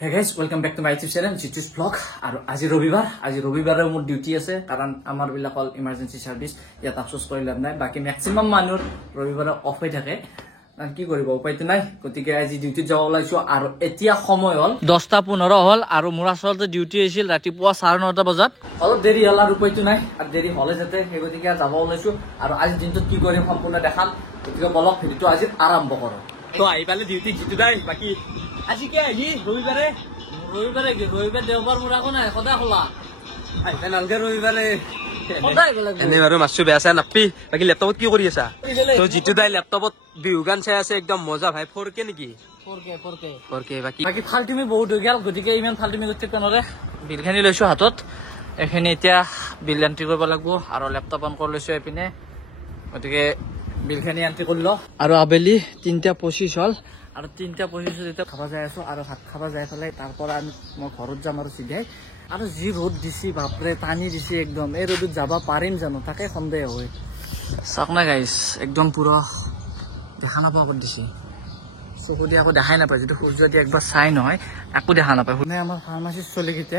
Hey guys, welcome back to my YouTube channel, Jitus Vlog. আৰু আজি ৰবিবাৰে মোৰ ডিউটি আছে কাৰণ আমাৰ বিলাকল ইমাৰ্জেন্সি সাৰ্ভিস ইয়াত আফসোস কৰিলাম নাই বাকি ম্যাক্সিমাম মানুহ ৰবিবাৰে অফ হৈ থাকে আৰু কি কৰিব উপায়টো নাই গতিকে আজি ডিউটি যাব ওলাইছো আৰু এতিয়া সময় হল 10:15 হল আৰু মোৰ আসলতে ডিউটি আছিল ৰাতিপুৱা 9:30 বজাত অলপ দেৰি হল আৰু উপায়টো নাই আৰু দেৰি হলে যেতে সেই গতিকে যাব ওলাইছো আৰু আজি দিনটো কি কৰিম সম্পূৰ্ণ দেখাম গতিকে বলক ভিডিওটো আজি আৰম্ভ কৰো তো আই পালে ডিউটি জিতু দাই বাকি আজি কে আহি ৰবিবাৰে দেওবাৰ মুৰা কোন নাই সদায় খোলা আই পেনালকে ৰবিবাৰে সদায় গলে এনে বাৰু মাছু বেয়া চাই নাপি বাকি ল্যাপটপত কি কৰি আছা তো জিতু দাই ল্যাপটপত বিহু গান চাই আছে একদম মজা ভাই 4K নেকি 4K বাকি ফালটিমি বহুত হৈ গেল গতিকে ইমান ফালটিমি করতে কেনরে বিলখানি লৈছো হাতত এখানে এতিয়া বিল এন্ট্রি কৰিব লাগিব আৰু ল্যাপটপ অন কৰি লৈছো এপিনে গতিকে বিলখানি এন্ট্ৰি কৰলো আৰু আবেলি 3:25 হল আৰু 3:25 যেতিয়া খাবা যাই আছো আৰু ভাত খাবা যাই ফেলে তাৰপৰ আমি মই ঘৰত যাম আৰু সিধাই আৰু যি ৰ'দ দিছি বাপৰে টানি দিছি একদম এই ৰ'দত যাবা পাৰিম জানো তাকে সন্দেহ হয় চাক না গাইস একদম পুৰো দেখা নাপা কৰি দিছি চকু দি আকৌ দেখাই নাপায় যদি সূৰ্য দি একবাৰ চাই নহয় একো দেখা নাপায় মানে আমাৰ ফাৰ্মাসিত চলি গিতে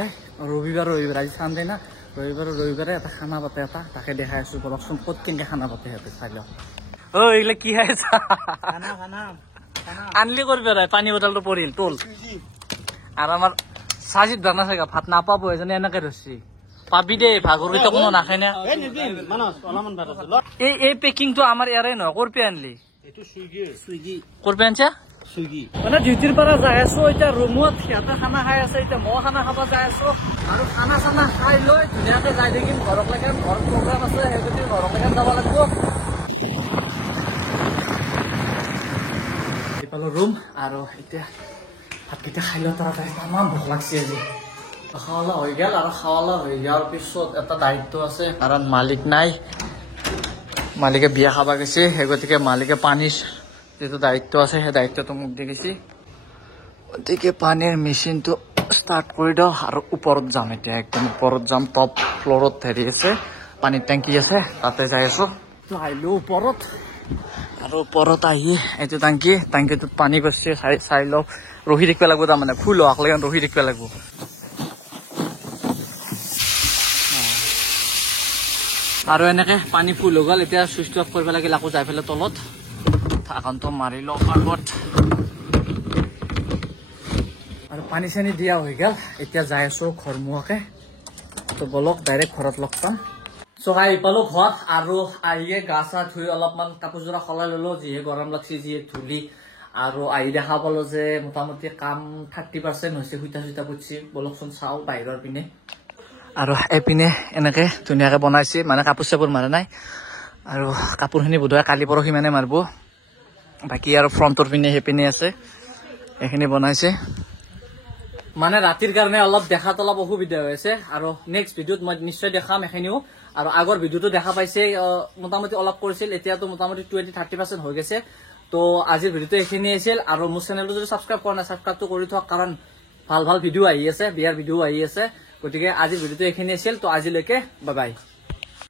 ৰবিবাৰ আজি চানডে না ৰবিবাৰে এটা খানা পাতে এটা তাকে দেখাই আছো বলকচোন ক'ত কেনেকে খানা পাতে হেতে চাই লওক ও এইলা কি খাইছা খানা আনলি করবে রে পানি বোতলটো পৰিল তোল আর আমার সাজিদ বানা থাকা ভাত নাপাবো এজনে এনেকে রছি পাবি দে ভাগরিত কোনো নাখাই না এই পেকিং তো আমার এরাই নয় করপে আনলি এটো সুইগি করপে আনছা সুইগি মানে ডিউটির পৰা যাই আছো এটা রুমত সিহঁতে খানা খাই আছে এটা মই খানা খাব যাই আছো আৰু খানা চানা খাই লৈ ধুনীয়াকে যাই থাকিম ঘৰত লাগে ঘৰ প্ৰগ্ৰাম আছে সেইগতি ঘৰত লাগে যাব লাগিব পালো ৰুম আৰু এতিয়া ভাতকেইটা খাই লওঁ তাড়াতাড়ি তামাম ভোক লাগছে আজি খাওয়া হৈ গেল আৰু খাওয়া হৈ যাওয়াৰ পিছত এটা দায়িত্ব আছে কাৰণ মালিক নাই মালিকে বিয়া খাবা গেছে সেই গতিকে মালিকে পানীৰ যেটো দায়িত্ব আছে সেই দায়িত্বটো মোক দি গেছে গতিকে পানীৰ মেচিনটো স্টাৰ্ট কৰি দাও আৰু ওপৰত যাম এতিয়া একদম ওপৰত যাম টপ ফ্লোৰত হেৰি আছে পানীৰ টেংকি আছে তাতে যাই আছো তো আইলো ওপৰত আৰু ওপৰত আহি এইটো টাংকিটোত পানী গৈছে চাই লওক ৰহি দেখিব লাগিব তাৰমানে ফুল হোৱাক লাগে ৰহি দেখিব লাগিব আৰু এনেকে পানী ফুল হৈ গ'ল এতিয়া চুইচ অফ কৰিব লাগিল আকৌ যাই পেলাই তলত ঢাকনটো মাৰি লওঁ পাকত আৰু পানী চানী দিয়া হৈ গ'ল এতিয়া যাই আছো ঘৰমুৱাকে তো বলক ডাইৰেক্ট ঘৰত লগ পাম So I পালো ঘৰত আৰু আহিয়ে গা চা ধুই অলপমান কাপোৰজোৰা সলাই ললো যিহে গৰম লাগছে যিহে ধুলি আৰু আহি দেখা পালো যে মোটামুটি কাম 30% হৈছে হুইটা পুছি বলকচোন চাও বাহিৰৰ পিনে আৰু এপিনে এনেকে ধুনীয়াকে বনাইছে মানে কাপোৰ চাপোৰ মাৰা নাই আৰু কাপোৰখিনি বোধহয় কালি পৰহি মানে মাৰিব বাকি আৰু ফ্ৰণ্টৰ পিনে হেপিনে আছে এখিনি বনাইছে মানে ৰাতিৰ কাৰণে অলপ দেখাত অলপ অসুবিধা হৈছে আৰু নেক্সট ভিডিওত মই নিশ্চয় দেখাম এখিনিও আৰু আগৰ ভিডিওটো দেখা পাইছে মোটামুটি অলপ কৰিছিল এতিয়াতো মোটামুটি 20-30% হৈ গৈছে তো আজিৰ ভিডিওটো এখিনি আছিল আৰু মোৰ চেনেলটো যদি সাবস্ক্ৰাইব কৰা নাই সাবস্ক্ৰাইবটো কৰি থওক কাৰণ ভাল ভিডিও আহি আছে বিয়াৰ ভিডিও আহি আছে গতিকে আজিৰ ভিডিওটো এখিনি আছিল তো আজিলৈকে বাই বাই